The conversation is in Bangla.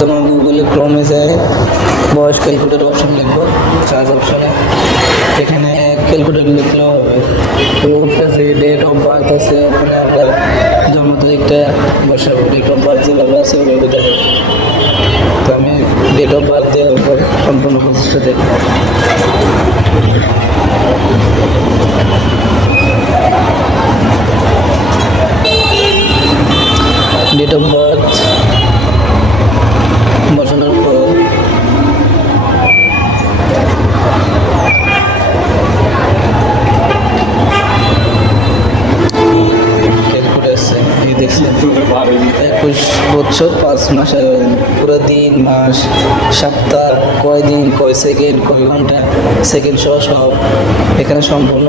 প্রথমে গুগলে ক্রোমে যায় বয়স ক্যালকুলেটর অপশন লিখবো, সার্চ অপশনে এখানে ক্যালকুলেটর লিখলেও হবে। যে ডেট অফ বার্থ আছে ওখানে আমরা জন্ম তারিখটা বসাবো, ডেট অফ বার্থ যেভাবে আছে ওইভাবে দেবো। তো আমি ডেট অফ বার্থ দেওয়ার পর সম্পূর্ণ প্রচেষ্টা দেখব। ডেট অফ বার্থ বসানোর পর দেখছি 21 বছর 5 মাস, পুরো দিন মাস সপ্তাহ কয় দিন কয় সেকেন্ড কয় ঘন্টা সেকেন্ড সহ সব এখানে সম্পূর্ণ